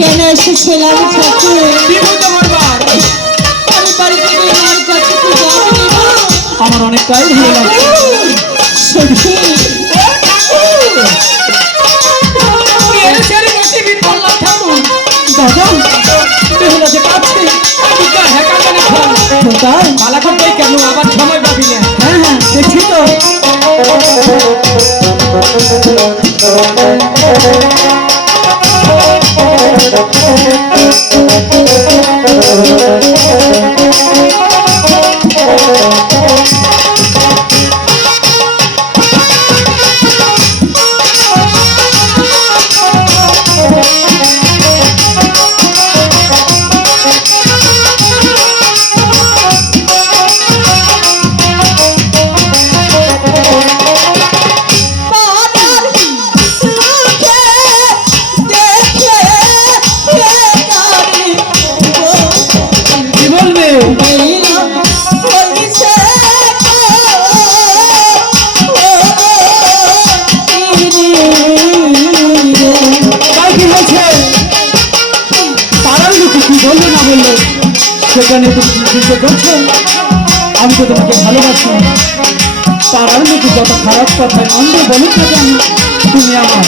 কেন এসেছিলাম ঠাকুর? কি বলতে পারবার? আমি বাড়ি থেকে আমার কাছে তো যাবি না। আমার অনেকটাই ভালো লাগছে। সত্যি দাদা বেহুলা যে কাছে কোথায়? মালা করতে কেন আবার সময় পাবি না? হ্যাঁ হ্যাঁ দেখছি তো। কি বলবে? তাই কি হয়েছে? পাড়ার লোকে কি বললো না বললো সেখানে তুমি চিন্তা করছো? আমি তো তোমাকে ভালোবাসি। পাড়ার লোকে যত খারাপ কথায় মন্দ বলুক না কেন, তুমি আমার।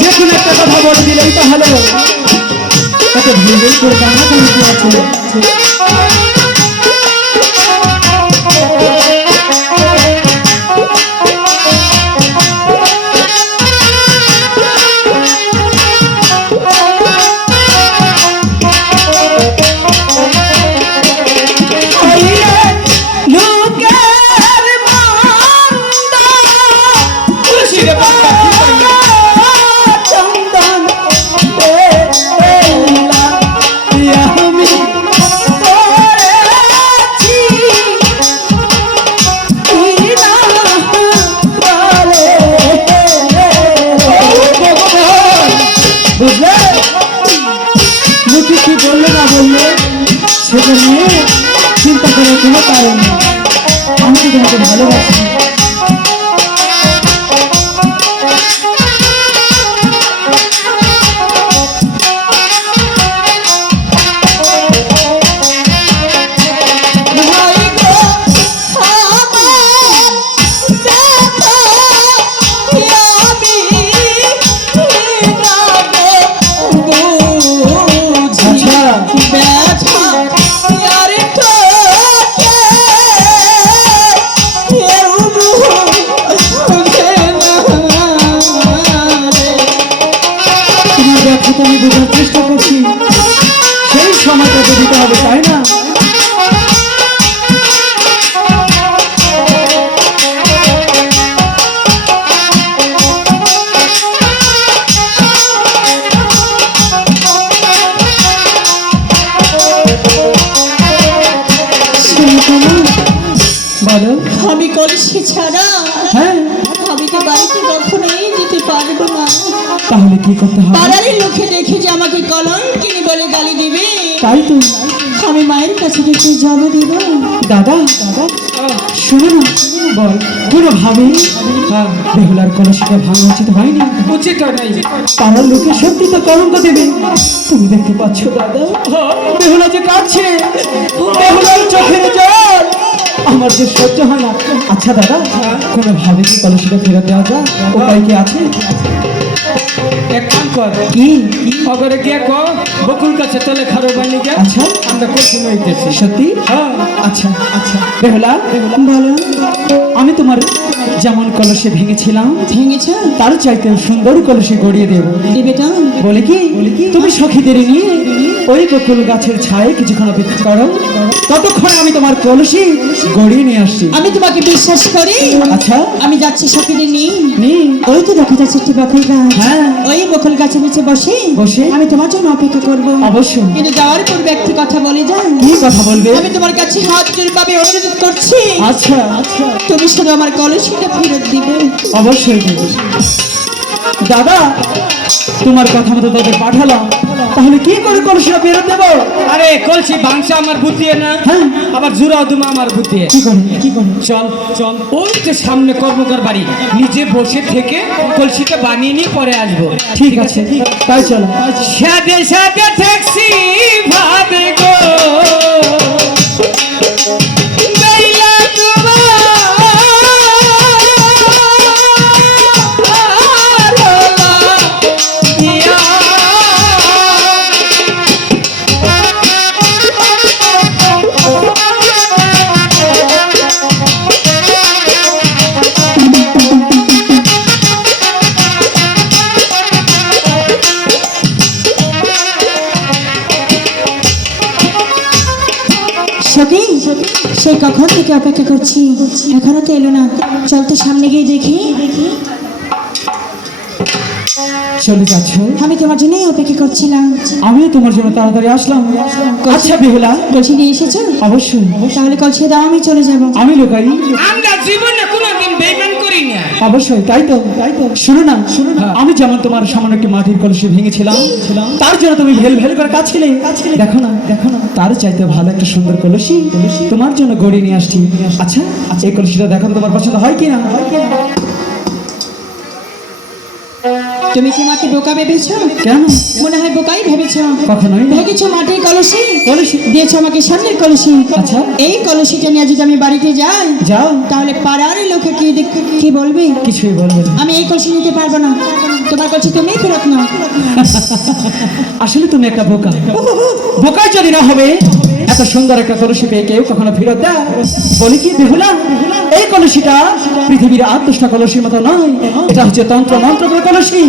যে কোনো একটা কথা বলে দিলেই তাহলে তাকে ভুল করে কান্না করতে আছে। বুঝলে মুখে কি বললে না বললে সেটা নিয়ে চিন্তা করার কোনো কারণ নেই। আমি তো তোমাকে ভালোবাসি। আমি বোঝার চেষ্টা করছি, সেই সময়টা তো দিতে হবে, তাই না? বলো। আমি কলসি ছাড়া হ্যাঁ আমি তো বাড়িতে কখনোই যেতে পারবো না। তাহলে কি করতে হবে? পাড়ার লোকে দেখে যে আমাকে কলঙ্কিনী বলে গালি দিবে, তাই তো আমি মায়ের কাছে দেখে জমা দিব। দাদা দাদা শোনো না, বল কোনোভাবে বেহুলার কলসিটা ভাঙা উচিত হয়নি। উচিত নাই। পাড়ার লোকে সত্যি তো কলঙ্ক দেবে। তুমি দেখতে পাচ্ছ দাদা, বেহুলা যে কাঁদছে, বেহুলার চোখের জল আমার যে সহ্য হয় না। আচ্ছা দাদা, কোনোভাবে কি কলসিটা ফেরত দেওয়া যায়? উপায় কি আছে? এক কাম কর, কি অগরে গিয়ে কো বকুল কাছে চলে খারো বানি গে। আচ্ছা আমরা করছি নইতেছি। সত্যি? হ্যাঁ। আচ্ছা আচ্ছা বেহুলা বলো, আমি তোমার যেমন কলসে ভেঙেছিলাম ভেঙেছ তার চাইতে সুন্দর কলসে গড়িয়ে দেবো। দেবেটা বলে কি তুমি সখীদের নিয়ে ওই বকুল গাছের ছায়ে কিছুক্ষণ অপেক্ষা করো, ততক্ষণে আমি তোমার কলসি গড়িয়ে নিয়ে আসছি। আমি তোমাকে বিশ্বাস করি। আচ্ছা, আমি যাচ্ছি সখীরে নিয়ে। নেই ওই তো দেখা যাচ্ছে একটি বকুল গাছ। হ্যাঁ। ওই বকুল গাছের নিচে বসে বসে? আমি তোমার জন্য অপেক্ষা করব। অবশ্যই। কিন্তু যাওয়ার পূর্বে একটি কথা বলে যাই। কি কথা বলবে? আমি তোমার কাছে হাত জোর পাবে অনুরোধ করছি, আচ্ছা আচ্ছা, তুমি শুধু আমার কলসিটা ফেরত দিবে। অবশ্যই দেব। দাদা, তোমার কথা মতো তোদের পাঠালাম, তাহলে কি করে কলসিটা ফেরত দেবো? আরে কলসি বাংশা আমার বুতিয়ে না, হ্যাঁ। আবার জুরাও দুমা আমার বুতিয়ে। কি করে কি করে? চল চল, ওই তো সামনে কর্মকার বাড়ি, নিজে বসে থেকে কলসিটা বানিয়ে নিয়ে পরে আসবো। ঠিক আছে, তাই চলো। সাদে সাদে ট্যাক্সি ভাবে গো বেলা সখী, সেই কখন থেকে অপেক্ষা করছি, এখনো তো এলো না। চল তো সামনে গিয়ে দেখি। চলে যাচ্ছ? আমি তোমার জন্যই অপেক্ষা করছিলাম। আমিও তোমার জন্য তাড়াতাড়ি আসলাম। আচ্ছা বেহুলা, কলসি নিয়ে এসেছো? অবশ্যই। তাহলে কলসি দাও, আমি চলে যাব। আমি লোকাই? আমরা জীবনে কোনোদিন বেইমান করি না। অবশ্যই, তাই তো তাই তো। শোনো না, আমি যেমন তোমার সামান্য একটি মাটির কলসি ভেঙেছিলাম, তার জন্য তুমি ভেল ভেল করে কাঁদছিলে। দেখো না দেখো না, তার চাইতে ভালো একটা সুন্দর কলসি তোমার জন্য গড়িয়ে নিয়ে আসছি। আচ্ছা, এই কলসিটা দেখো তো তোমার পছন্দ হয় কিনা। তুমি কি আমাকে বোকা ভেবেছো? কেন? মনে হয় বোকাই ভেবেছো। কখনোই না। ভেবেছো মাটির কলসি কলসি দিয়েছো আমাকে, সামনের কলসি। আচ্ছা। এই কলসিটা নিয়ে যদি আমি বাড়িতে যাই, যাও, তাহলে পাড়ার লোকে কি বলবে? কিছুই বলবে না। আমি এই কলসি নিতে পারবো না। তোমার কলসি তুমি ফেরত নাও। আসলে তুমি একটা বোকা। বোকা যদি না হবে, এত সুন্দর একটা কলসি পেয়ে কেউ কখনো ফেরত দেয়? বলি কি বেহুলা, এই কলসিটা পৃথিবীর 8-10টা কলসির মতো নয়, এটা হচ্ছে তন্ত্র মন্ত্র কলসি।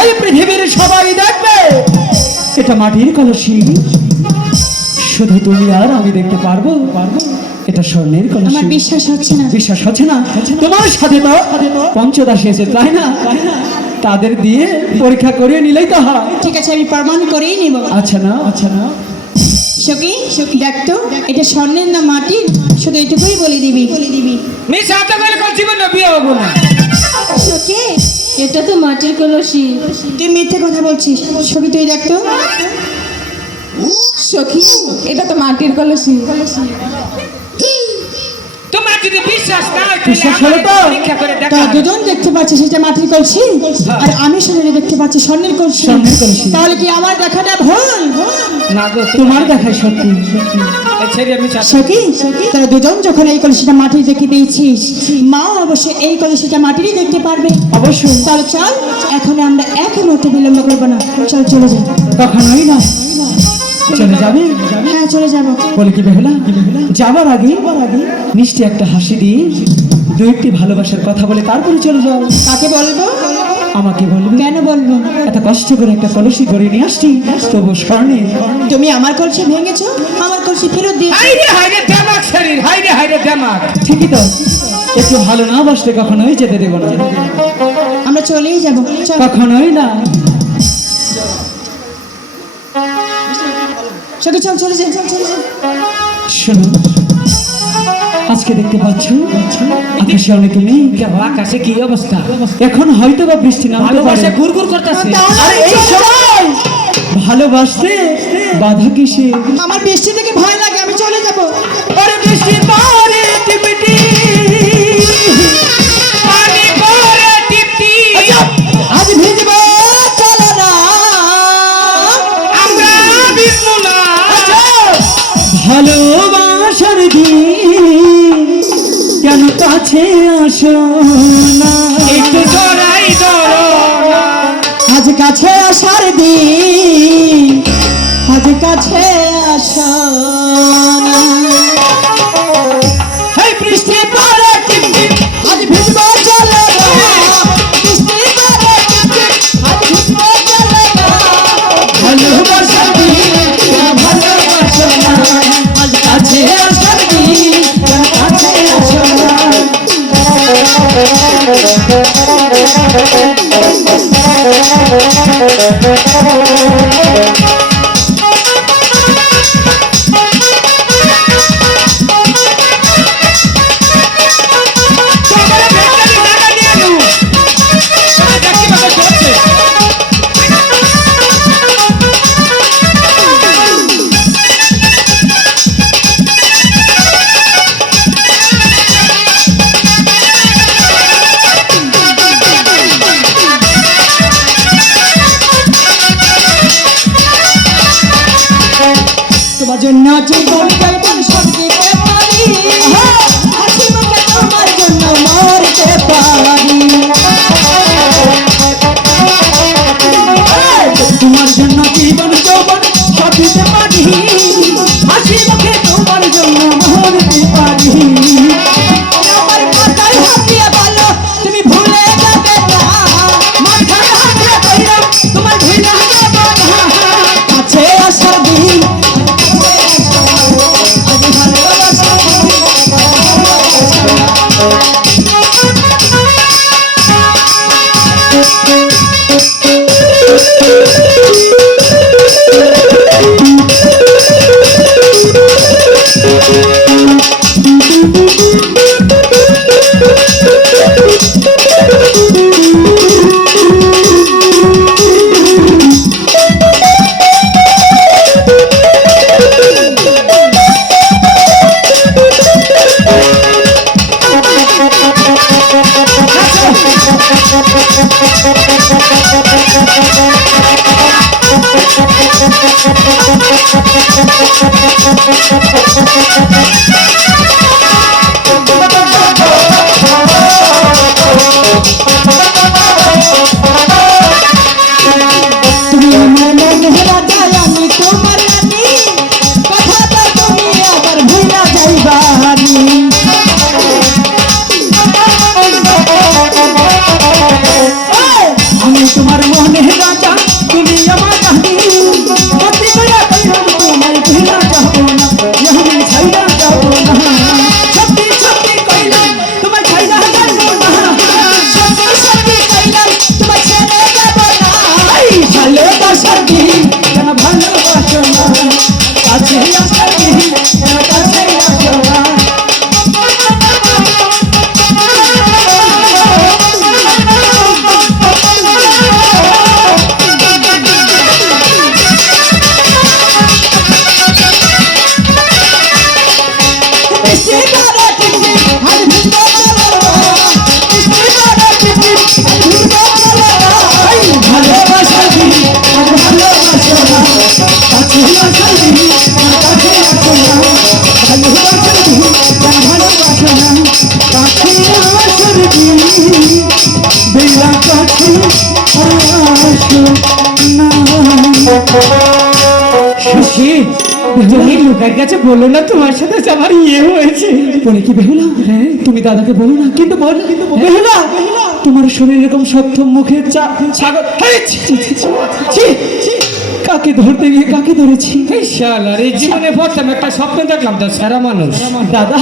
এই পৃথিবীর সবাই দেখবে এটা মাটির কলসি, শুধু তুমি আর আমি দেখতে পারবো। এটা স্বর্ণের কলসি। আমার বিশ্বাস হচ্ছে না। বিশ্বাস হচ্ছে না? তোমার সাথে তো পঞ্চদাসী এসে, তাই না? তাদের দিয়ে পরীক্ষা করিয়ে নিলেই তো হয়। ঠিক আছে, আমি প্রমাণ করেই নিব। আচ্ছা না, আচ্ছা না। সখী, দেখ তো এটা স্বর্ণের না মাটির, শুধু এটুকুই বলে দিবি। মিশা তো করে কলসি বন্ধ বিয়ে হবো না। সখী, এটা তো মাটির কলসি। তুই মিথ্যে কথা বলছিস। সখী, তুই দেখ তো। সখী, এটা তো মাটির কলসি। তোমার যদি বিশ্বাস না হয় বিশ্বাস হলো তো? পরীক্ষা করে দেখা। তা দুজন দেখতে পাচ্ছিস এটা মাটির কলসি, আর আমি শুনে দেখতে পাচ্ছি স্বর্ণের কলসি। স্বর্ণের কলসি। তাহলে কি আমার দেখাটা ভুল? না গো, তোমার দেখায় সত্যি। ছেড়ে মিশা। সখী, তারা দুজন যখন এই কলসিটা মাটির দেখতে পেয়েছিস, মা অবশ্যই এই কলসিটা মাটিরই দেখতে পারবে। অবশ্যই। তাহলে চল, এখন আমরা এক মুহূর্তে বিলম্ব করবো না। চল চলে যাই। কখনোই না। চলে যাবে? হ্যাঁ, চলে যাবো। বলে কি বেহুলা, যাবার আগে মিষ্টি একটা হাসি দিয়ে দু একটি ভালোবাসার কথা বলে তারপরে চলে যাও। কাকে বলবো? আমাকে বলবে। কেন বলবো? এত কষ্ট করে একটা কলসি করে নিয়ে আসছি, তবু স্বর্ণে। তুমি আমার কলসি ভেঙেছো, আমার কলসি ফেরত দিয়ে। হাইরে হাইরে দেমাক শরীর, হাইরে হাইরে দেমাক। ঠিকই তো, একটু ভালো না বাসলে কখনোই যেতে দেবো না। আমরা চলেই যাবো। চল। কখনোই না। সখী, চল চলে যাই, চল চলে যাই। শোনো, আজকে দেখতে পাচ্ছ আকাশে অনেক নেই। আকাশে কি অবস্থা? এখন হয়তো বা বৃষ্টি নামতে পারে। ভালোবাসা গুড়গুড় করতেছে। আরে এই সময় ভালোবাসতে বাধা কিসে? আমার বৃষ্টি থেকে ভয় লাগে, আমি চলে যাবো। আরে বৃষ্টি পরে টিপটি, পানি পড়ে টিপটি। আজ ভিজবো চলো না, আমরা ভিজবো না। ভালোবাসার দিন কেন কাছে আসো না? একটু জড়াই ধরো না। আজ কাছে আসার দিন, আজ কাছে আসো না। এই বৃষ্টি পরে টিপটি, আজ ভিজবো চলো না, বৃষ্টি পড়ে টিপটিপ, আজ ভিজবো চলো না। ভালোবাসার দিন তোমার জন্য জীবন যাইতাম সব দিতে পারি, হাসি মুখে তোমার জন্য মরতে পারি। তোমার জন্য জীবন যৌবন সব দিতে পারি, হাসি মুখে তোমার জন্য মরতে পারি। আমার মাথায় হাত দিয়ে বলো তুমি ভুলে যাবে না, মাথায় হাত দিয়ে কইলাম তোমার ভুলে যাব না। কাছে আসার দিন আজ ভালোবাসার তুমি আমার মনে রাজা, আমি তোমার রানী, কথাটা তুমি আবার ভুলা যাইবা হানি। আমি তোমার মনে রাজা, তুমি আমার রানী, সত্যি করে কইলাম তোমায় ভুলা যাব না, আমি ছাইরা যাব না। সত্যি সত্যি কইলাম তোমায় ছাইরা যাব না, সত্যি সত্যি কইলাম তোমায় ছেড়ে যাব না। এই ভালোবাসার দিন কেন ভালোবাসো না, কাছে আসার দিন কেন কাছে আসো না। মিষ্টি করে টিপি আর ভিতরে বলো, মিষ্টি করে টিপি আর ভিতরে বলো। এই ভালোবাসার দিন কেন ভালোবাসো না, কাছে আসার দিন কেন কাছে আসো না। ভালোবাসার দিন কেন ভালোবাসো না, কাছে আসার দিন বেলা কাছে আসো না। শশী, তুমি লোকের কাছে বলো না তোমার সাথে যে আমার ইয়ে হয়েছে। বলে কি বেহুলা, হ্যাঁ তুমি দাদাকে বলো না, কিন্তু বল বেহুলা, তোমার শরীর এরকম সত্য মুখে ছাগল। হেই, ছি, ছি, ছি, ছি, ছি, ছি, কাকে ধরতে গিয়ে কাকে ধরেছি। এই শালার এই জীবনে প্রথম একটা স্বপ্ন দেখলাম তো সারা মানুষ। দাদা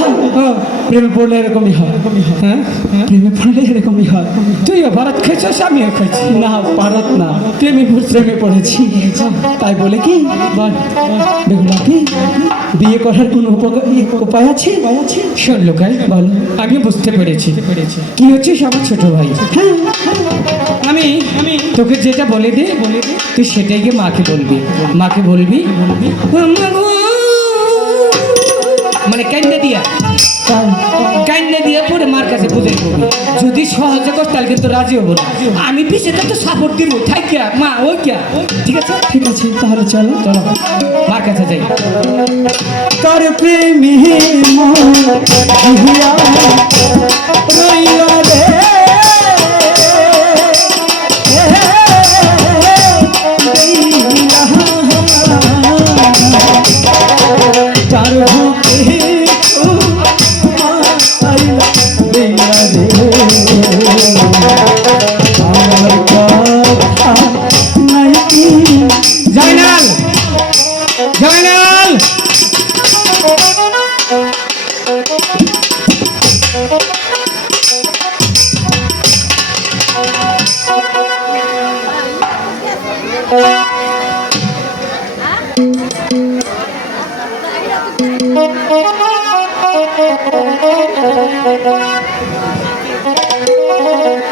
প্রেমে পড়লে এরকমই হয়, হ্যাঁ, প্রেমে পড়লে এরকমই হয়। তুইও ভারত খেয়েছিস, আমিও খেয়েছি। না ভারত না, প্রেমে পড়েছি। তাই বলে কি বল বেহুলা, কি বিয়ে করার কোনো উপায় আছে? শোন লোকাই, বলো। আমি বুঝতে পেরেছি কি হচ্ছিস আমার ছোট ভাই। হ্যাঁ, আমি তোকে যেটা বলে দে তুই সেটাই গিয়ে মাকে বলবি। মাকে বলবি "আম্মা গো", মানে কান্দে দিয়া তাই কান্দে দিয়ে পরে মার কাছে বুঝাই করবি। যদি সহজে কর তাহলে কিন্তু রাজি হবো না। আমি পিছিয়ে তো সাপোর্ট দিব, থাকিয়া মা ওই কিয়া। ঠিক আছে, ঠিক আছে, তাহলে চলো চলো মার কাছে যাই। তার প্রেমী মন হিয়া রইল রে, তার বুকে আইলা রইলা রে, আমার কথা নাই কি জয়নাল, জয়নাল, Thank you.